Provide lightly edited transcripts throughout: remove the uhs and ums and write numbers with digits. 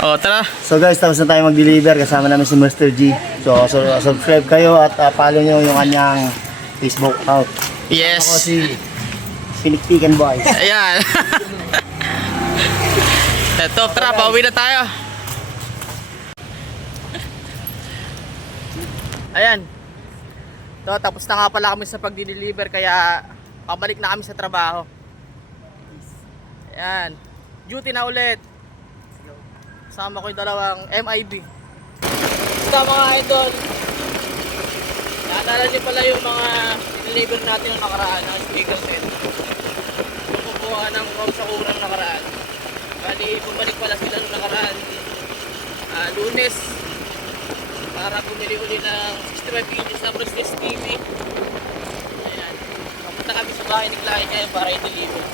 Oh, tara. So guys, tapos na tayo mag-deliver. Kasama namin si Mr. G. So, subscribe kayo at follow nyo yung kanyang Facebook account. Yes. Ako si Piniktikan Boys. Ayan. Eto, tara, pauwi na tayo. Ayan. So, tapos na nga pala kami sa pag-deliver kaya pabalik na kami sa trabaho. Ayan. Duty na ulit. Kasama ko yung dalawang MIB. Basta mga idol, naalala niyo pala yung mga deliver natin ng nakaraan ng speaker set. Yung kukuha ng room sa kurang nakaraan. Bali, bumalik pala sila nung nakaraan Lunes para bumili uli ng 65 inches na Prestige TV. Ayan. Kapunta kami sa bahay ni client ngayon para i-deliver.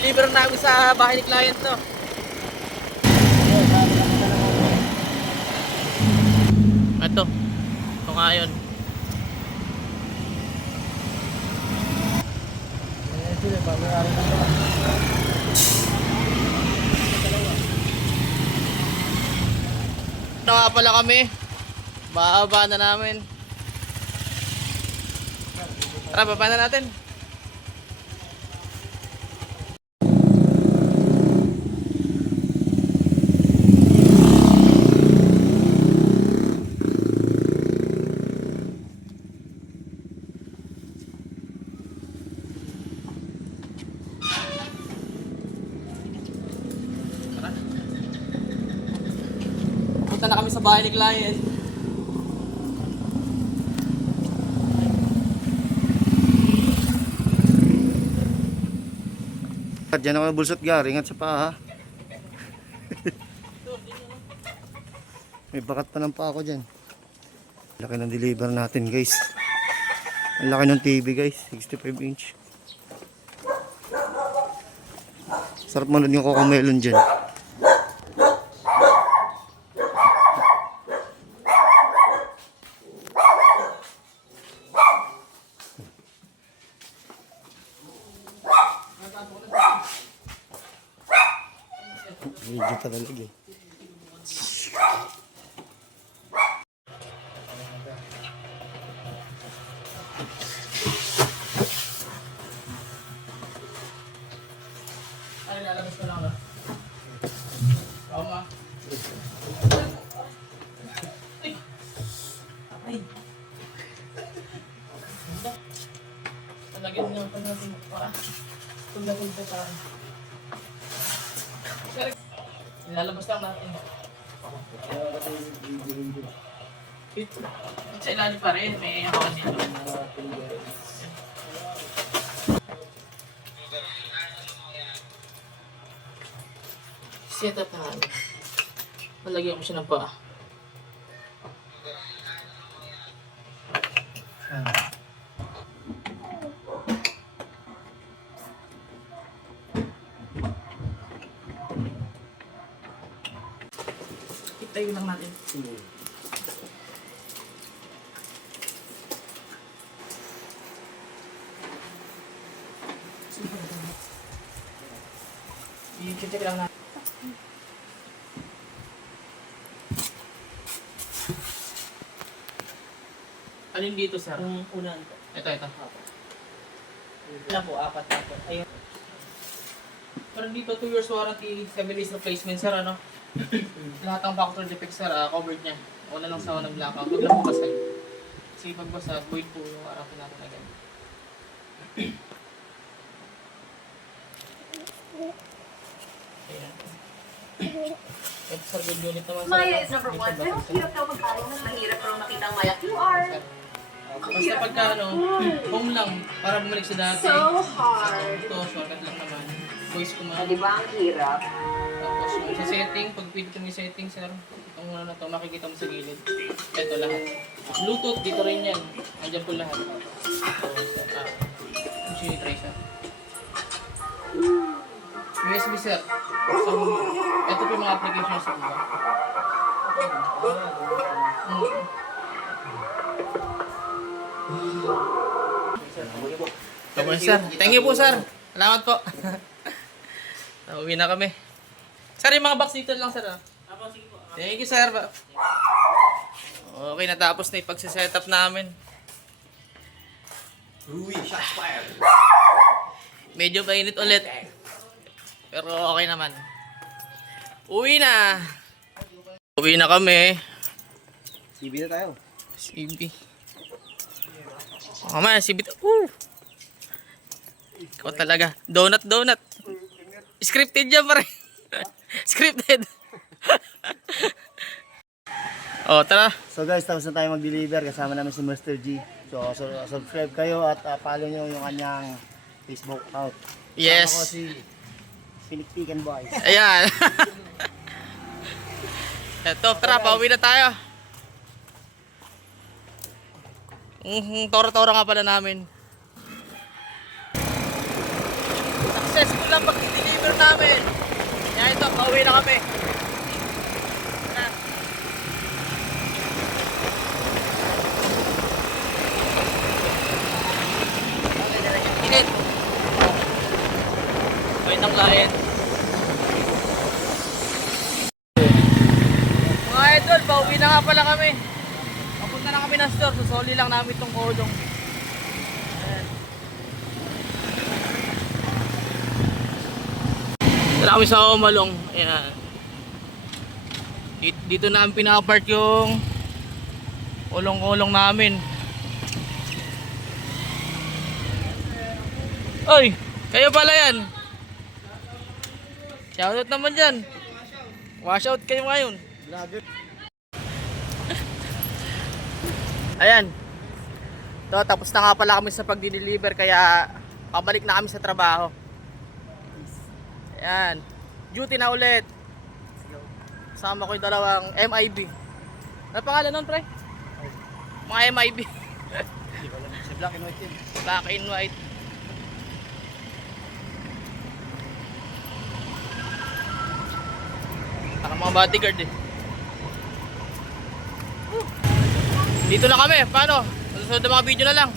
I-deliver namin sa bahay ni client to. Ito nga yun. Ito nga pala kami. Bababa na namin. Tara, baba na natin. Punta na kami sa bahay ni client. Diyan ako bulsot gar, ingat sa paa ha. May bakat pa ng paa ko dyan. Laki ng deliver natin guys. Ang laki ng TV guys, 65 inch. Sarap manood yung Cocomelon dyan. Video pa talaga eh. Ay, lalabas ko lang ba? Oo nga. Ay. Talagyan niyo pa natin pa. Tulagin pa tayo. Ilalabas lang natin. Ito sa ilalim pa rin. May hawakan dito. Set up na namin. Malagyan ko siya ng paa. Itayo lang natin. I-check lang natin. Alin dito, sir? Yung unan po. Ito. Ilan po? Apat na po. Ayun. Pero dito 2 years warranty, 7 days replacement, sir, ano? Lahat ng factory defects, sir, covered niya. Wala lang sa ng blackout. Huwag lang po basag. Kasi pag basag, void po yung harapin natin agad. Ayan. Ito, sir, good unit naman, sir. Maya is number 1. Pero hirap daw mag-aral mas mahirap raw makita ang Maya QR. Basta pagka, home lang, para bumalik sa dati. So hard. Ito, shortcut lang naman. Voice command. Di ba ang hirap? Tapos yung sa setting, pag pwede kong i-setting, sir, itong ano na to, makikita mo sa gilid. Ito lahat. Bluetooth, dito rin yan. Andiyan po lahat. Try, sir. USB, sir. So, ito po yung mga applications sa iba. Ito po, sir. Thank you po, sir. Salamat po. Uwi na kami. Sir, yung mga box dito lang, sir. Thank you, sir. Okay, natapos na yung pagsisetup namin. Medyo mainit ulit. Pero okay naman. Uwi na. Uwi na kami. CB na tayo. CB. Mama, CB. Ikaw talaga. Donut. Scripted yan pare. Scripted. Oh, tara. So guys, tapos na tayo mag-deliver. Kasama namin si Mr. G. So, subscribe kayo at follow nyo yung kanyang Facebook account. Yes. Kasama ko si Pinikpikan Boys. Ayan. Eto, tara, pauwi na tayo. Tora-tora nga pala namin. Successful lang pag-deliver namin. Kaya ito, pauwi na kami. Tara. Init. Wait ng client. Mga idol, pauwi na nga pala kami. Papunta na kami ng store. Susoli lang namin itong kolong. Ayan. Tara kami sa Umalong. Ayan. Dito namin pinapark yung kolong-kolong namin. Oy, kayo pala yan. Shoutout naman dyan. Wash out kayo ngayon. Ayan. So, tapos na nga pala kami sa pag-deliver kaya pabalik na kami sa trabaho. Ayan. Duty na ulit. Kasama ko yung dalawang MIB. Ano pangalan nun, pre? Mga MIB. Si Black and White yun. Black and white. Parang mga bodyguard eh. Dito na kami. Paano? Susunod na mga video na lang.